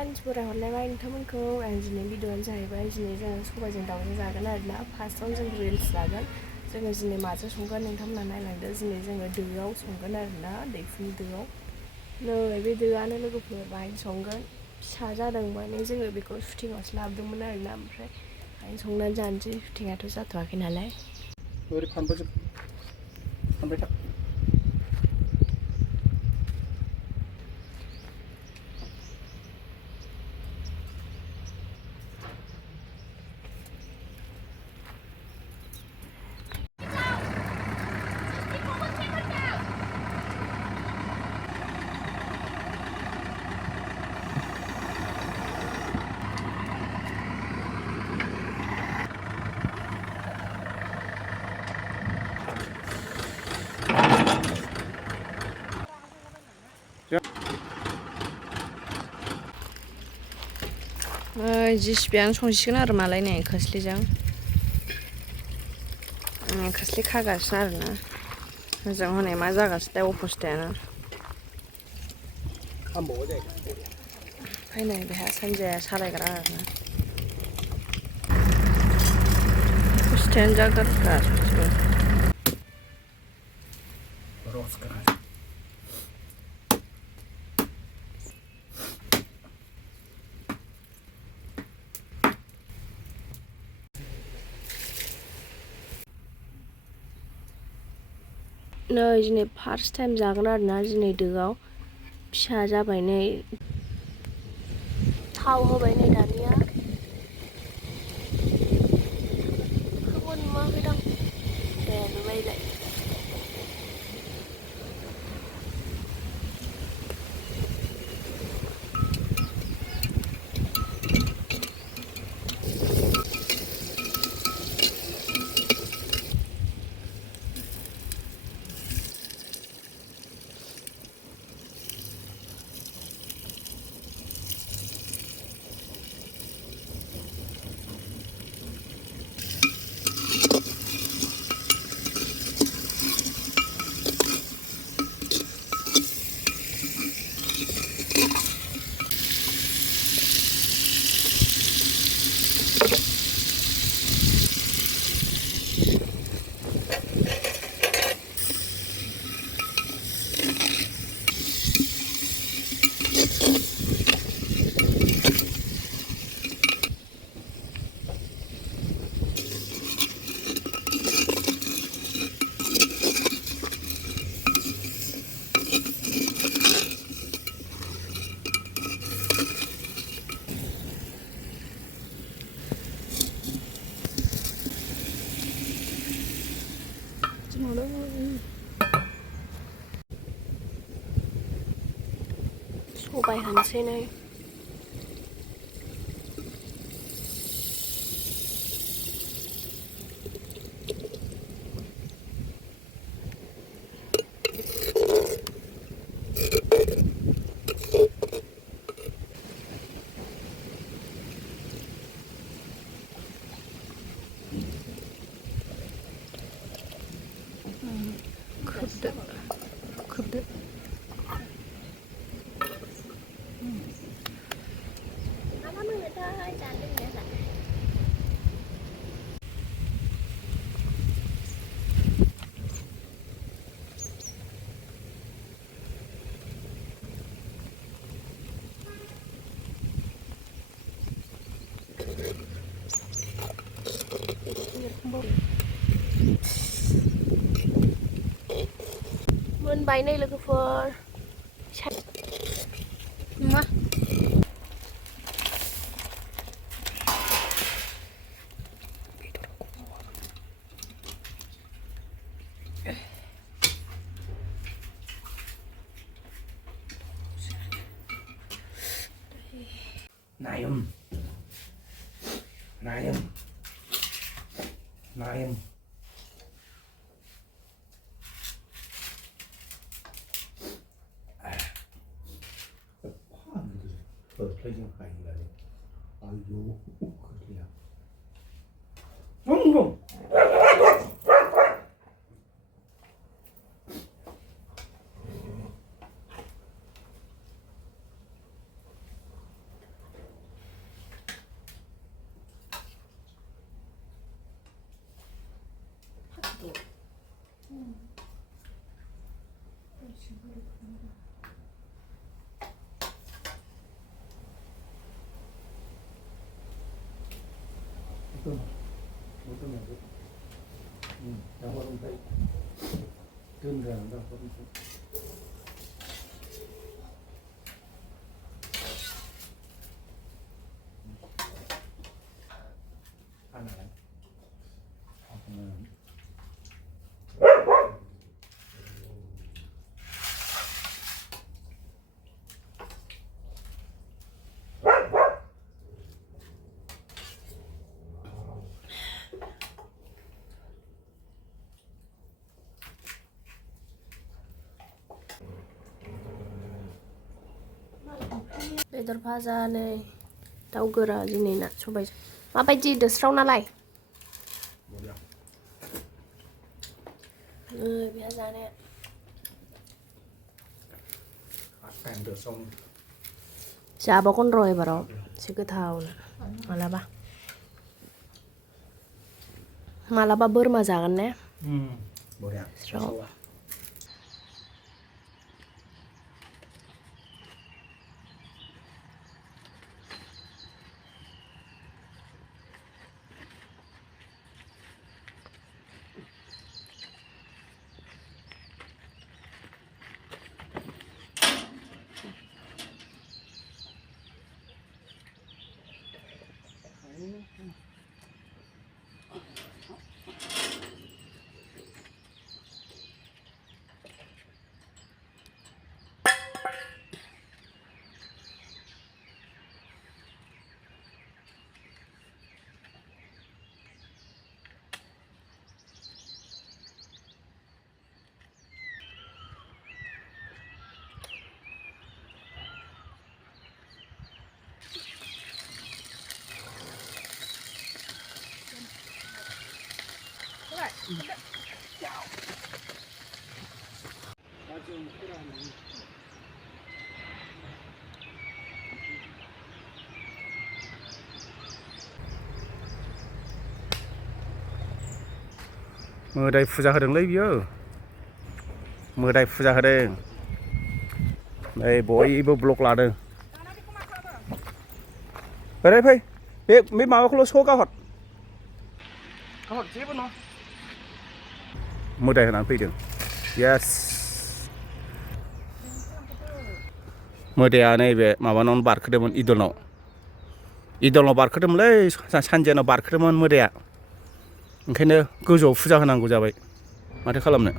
Friends बरायहरलायबाय नोंथांमोनखौ दिनै भिडिअ'आनो जाहैबाय दिनै जोङो सबायजों दाउजों जागोन आरोना फार्स्टआवनो जों रिल्स लागोन जोङो दिनै माजों संगोन नोंथांमोना नायलांदो दिनै जोङो दोआव संगोन आरोना दैफुनि दोआव नै बे दोआनो लोगोफोर बाहायनो संगोन फिसा जादों माने जोङो बेखौ शुटिंआवसो लाबोदोंमोन आरोना ओमफ्राय बाहायनो संनानै जानोसै शुटिंआथ' जाथ'वाखै नालाय ओरै फानबाय था जिसिपियानो संसिगोन आरो मालाय नै खोस्लिजों खोस्लि खागासिनो आरोना मोजां हनै मा जागासिनो दा अबस्थायानो ओमफ्राय नै बेहा सानजाया सालायग्रा आरोना अबस्थायानो जा गाज्रिखा नै दिनै फार्स्ट टाइम जागोन आरोना दिनै दोआव फिसा जाबाय नै थाव होबाय नै दानिया होबो नुवाखैदां ए नुबायलाय सबाय होनोसै नै खोबदो मा मोनोथाय जानो लुगैनाया मोनबाय नै लोगोफोर मा Naim. Pleasing high level. Are you clear? दोननांगौ दाउआ ओमफ्राय दोनग्रा दाउआ ओमफ्राय बेदर भाजा नै दाउ गोरा दिनैना सबायजों माबायदि दोस्राव नालाय बेहा जानाया जाबावगोन र' एबाराव एसे गोथावनो मालाबा बोरमा जागोन ने स्राव मोदाय फुजा होदोंलै बियो मोदाय फुजा होदों नै बयबो ब्लक लादों ओरै फै बे माबाखौल' स' गाहर जेबो नङा मोदाय होनानै फैदों येस मोदाया नैबे माबानावनो बारखोदोंमोन इदलनाव बारखोदोंमोनलै सानजानाव बारखोदोंमोन मोदाया ओंखायनो गोजौआव फुजा होनांगौ जाबाय माथो खालामनो